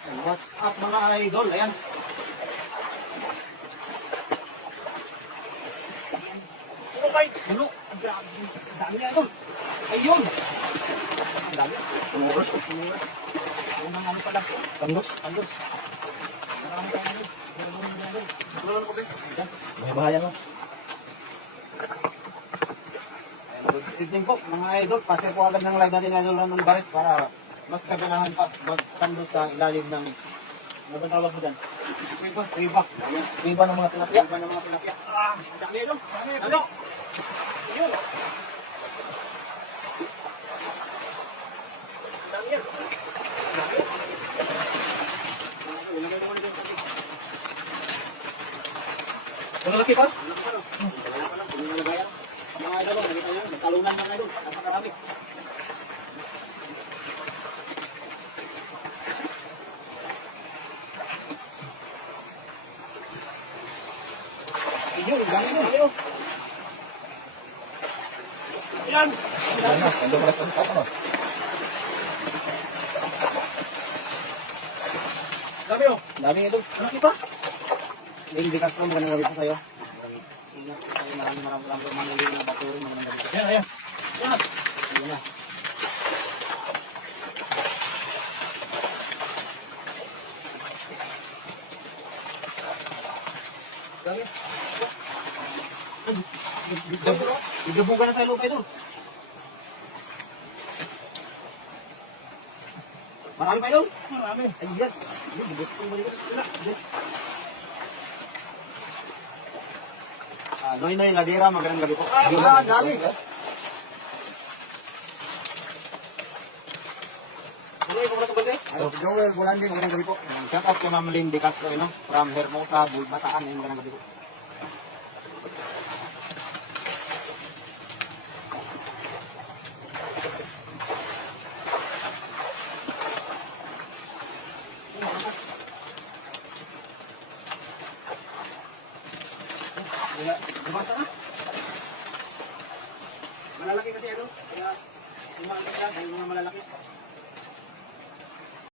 What's up mga idol? Ayan. Okay, ano? Ang dami niya idol. Ayun. Ang dami. Tumuros. Unang ano pala. Kandos. Marami tayong ano. Tulungan ko ba? May bahayan mo. Good evening po mga idol. Pasir po agad ng live natin idol ng Baris para mas kaganahan pa magtando sa ilalim ng ano ba tawag mo dyan? Riba. Riba ng mga tilapia. Ah, dami idol. Ano? Ayun. Dami yan. Malaki pa? Mga idol, nakita nyo, nagtalunan mga idol, napakarami. Ayun, dami mo, ayun. Ayan. Dami o. Dami idol. Malaki pa? Hindi ka po magandang gabi po sa'yo. Ingat po tayo, maraming manuli na baturin, magandang gabi. Ayan. Ayan na. Dami. Igabuga na tayo lupa ito. Marami pa ito? Marami. Ayan. Noy Ladera, magandang gabi po. Dami. Joel Bolandi, magandang gabi po. Shout out kay Ma'am Lindy Castro, from Hermosa, Bataan, magandang gabi po. Bumasa na. Malalaki kasi ano. Kaya umaakit ka dahil mga malalaki.